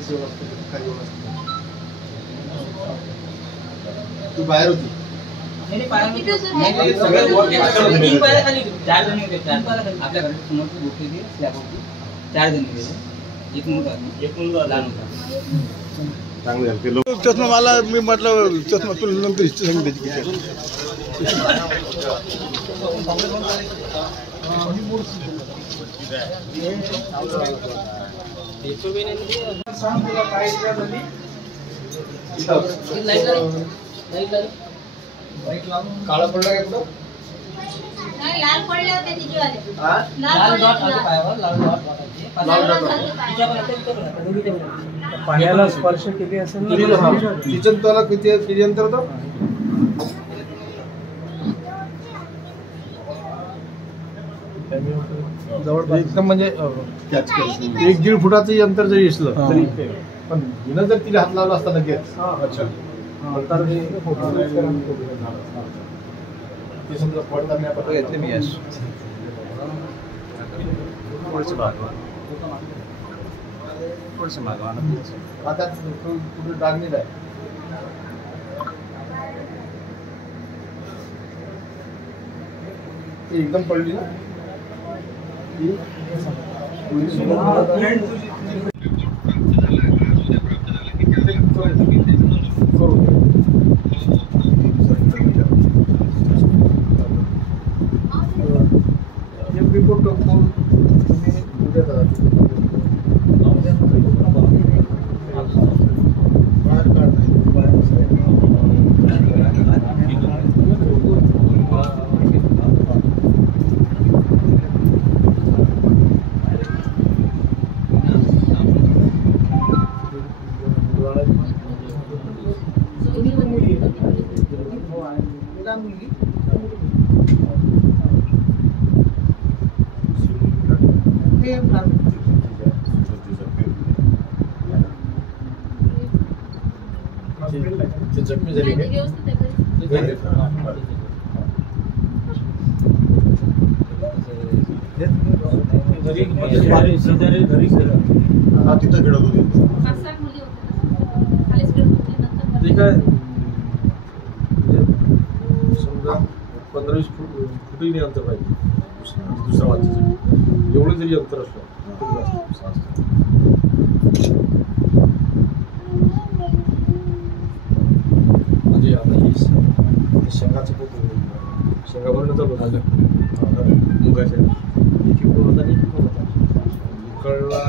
अतिशय वाटतं काही तू बाहेर होती तीन पायऱ्या खाली 4 जण होते. आपल्या घराच्या समोर गोष्टी होती स्लॅब होती 4 जण गेले. एक मुलगा लहान होता. चांगले झाले ते लोक चष्मा मला मी म्हटलं चष्मा तुला नंतर हिस्ट्री सांगितली त्याची काळा पडला का कुठं नाही लाल पडले होते तिच्यावाले लाल डॉट आले पायावर लाल डॉट पाण्याला स्पर्श किती असेल ना किचन त्याला किती अंतर होतं जवळपास एकदम म्हणजे 1-1.5 फुटाचं अंतर जरी असलं तरी पण हिनं जर तिला हात लावला असता लगेच अच्छा ते समजा पडताना आपण घेतले मी आता पुढे डागणीला आहे एकदम पडली ना रिपोर्ट जखमी झाली तिथं खेळत होती समजा 15-20 फुटही अंतर पाहिजे दुसऱ्या वाचीचं एवढं जरी अंतर असलं म्हणजे आता ही शेंगाचं पोत शेंगावरनं चालू झालं मुगाच्या एक होता इकडला